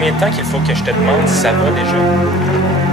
combien de temps qu'il faut que je te demande si ça va déjà?